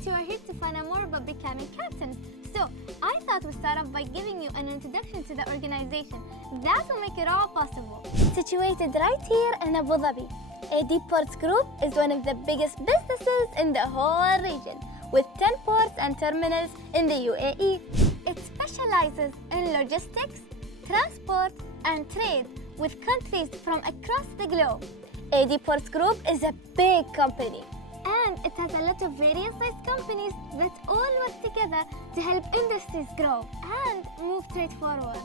that you are here to find out more about becoming captains. So, I thought we'd start off by giving you an introduction to the organization. That will make it all possible. Situated right here in Abuظبي, AD Ports Group is one of the biggest businesses in the whole region, with 10 ports and terminals in the UAE. It specializes in logistics, transport, and trade with countries from across the globe. AD Ports Group is a big company. And it has a lot of various sized companies that all work together to help industries grow and move trade forward.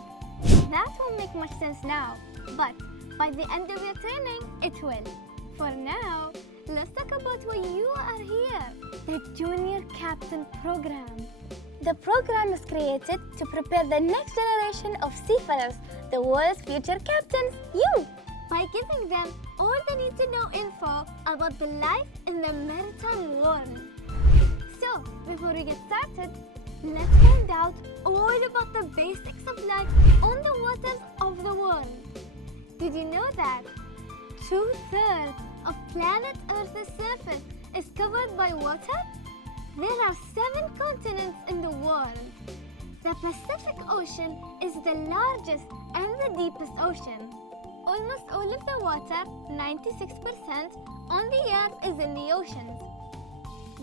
That won't make much sense now, but by the end of your training, it will. For now, let's talk about why you are here, the Junior Captain Program. The program is created to prepare the next generation of seafarers, the world's future captains, you! By giving them all the need-to-know info about the life in the maritime world. So, before we get started, let's find out all about the basics of life on the waters of the world. Did you know that 2/3 of planet Earth's surface is covered by water? There are 7 continents in the world. The Pacific Ocean is the largest and the deepest ocean. Almost all of the water, 96%, on the Earth is in the oceans.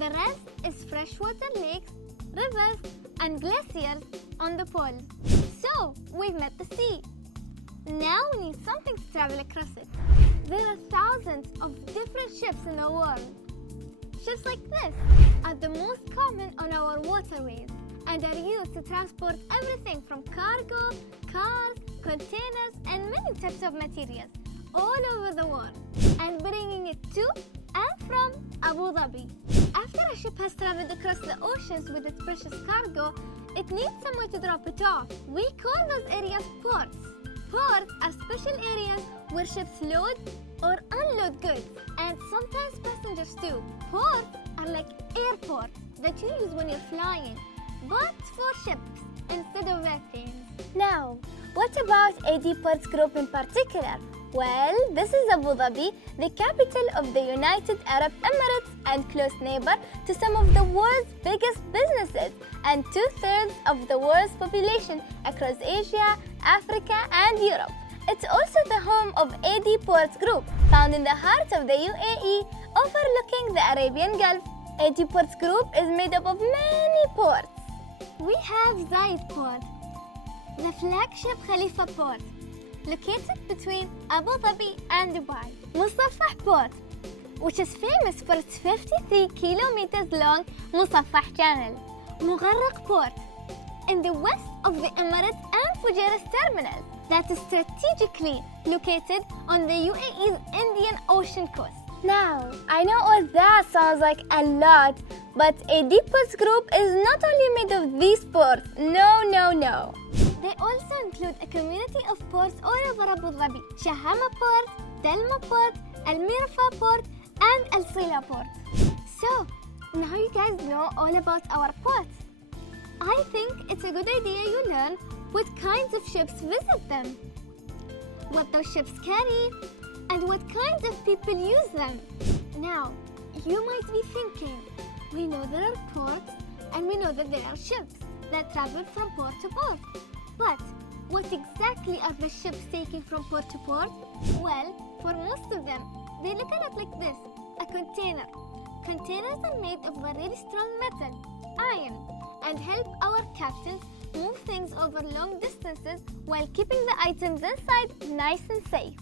The rest is freshwater lakes, rivers, and glaciers on the poles. So, we've met the sea. Now we need something to travel across it. There are thousands of different ships in the world. Ships like this are the most common on our waterways and are used to transport everything from cargo, cars, containers, and many types of materials all over the world and bringing it to and from Abuظbي. After a ship has traveled across the oceans with its precious cargo, it needs somewhere to drop it off. We call those areas ports. Ports are special areas where ships load or unload goods, and sometimes passengers too. Ports are like airports that you use when you're flying, but for ships instead of airplanes. Now, what about AD Ports Group in particular? Well, this is Abuظbي, the capital of the United Arab Emirates and close neighbor to some of the world's biggest businesses and 2/3 of the world's population across Asia, Africa, and Europe. It's also the home of AD Ports Group, found in the heart of the UAE, overlooking the Arabian Gulf. AD Ports Group is made up of many ports. We have Zayed Port, the flagship Khalifa Port, located between Abuظbي and Dubai. Musafah Port, which is famous for its 53 kilometers long Musafah Channel. Mugharraq Port, in the west of the Emirates and Fujairah's terminal, that is strategically located on the UAE's Indian Ocean coast. Now, I know all that sounds like a lot, but AD Ports Group is not only made of these ports. No. They also include a community of ports all over Abuظbي: Hامة Port, Dalma Port, Al Mirfa Port, and Al Sila Port. So, now you guys know all about our ports. I think it's a good idea you learn what kinds of ships visit them, what those ships carry, and what kinds of people use them. Now, you might be thinking, we know there are ports and we know that there are ships that travel from port to port. But what exactly are the ships taking from port to port? Well, for most of them, they look at it like this: a container. Containers are made of a really strong metal, iron, and help our captains move things over long distances while keeping the items inside nice and safe.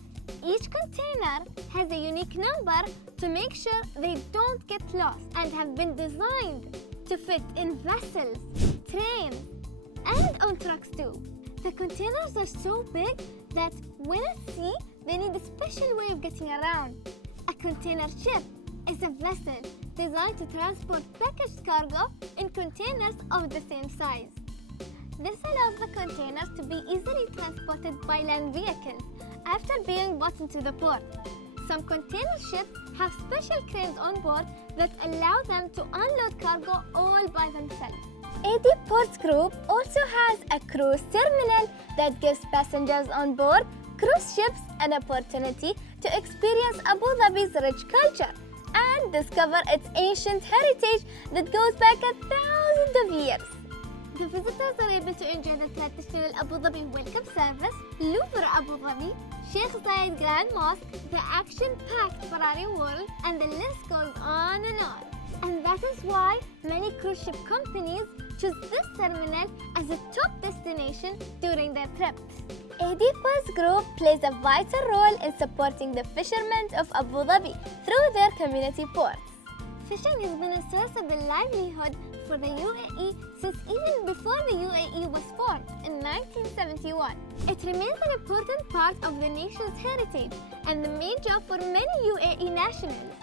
Each container has a unique number to make sure they don't get lost and have been designed to fit in vessels, trains, and on trucks too. The containers are so big that when at sea, they need a special way of getting around. A container ship is a vessel designed to transport packaged cargo in containers of the same size. This allows the containers to be easily transported by land vehicles after being brought into the port. Some container ships have special cranes on board that allow them to unload cargo all by themselves. AD Ports Group also has a cruise terminal that gives passengers on board cruise ships an opportunity to experience Abuظbi's rich culture. and discover its ancient heritage that goes back thousands of years. The visitors are able to enjoy the traditional Abuظبي welcome service, Louvre Abuظبي, Sheikh Zayed Grand Mosque, the action-packed Ferrari World, and the list goes on and on. And that is why many cruise ship companies choose this terminal as a top destination during their trips. ADPOS Group plays a vital role in supporting the fishermen of Abuظbي through their community ports. Fishing has been a source of a livelihood for the UAE since even before the UAE was formed in 1971. It remains an important part of the nation's heritage and the main job for many UAE nationals.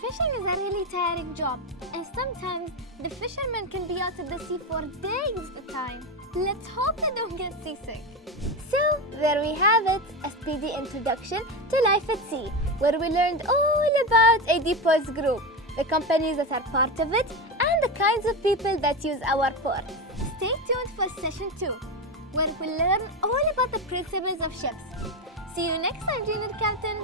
Fishing is a really tiring job, and sometimes the fishermen can be out at the sea for days at a time. Let's hope they don't get seasick. So, there we have it, a speedy introduction to life at sea, where we learned all about ADPOS Group, the companies that are part of it, and the kinds of people that use our port. Stay tuned for session 2, where we'll learn all about the principles of ships. See you next time, Junior Captain.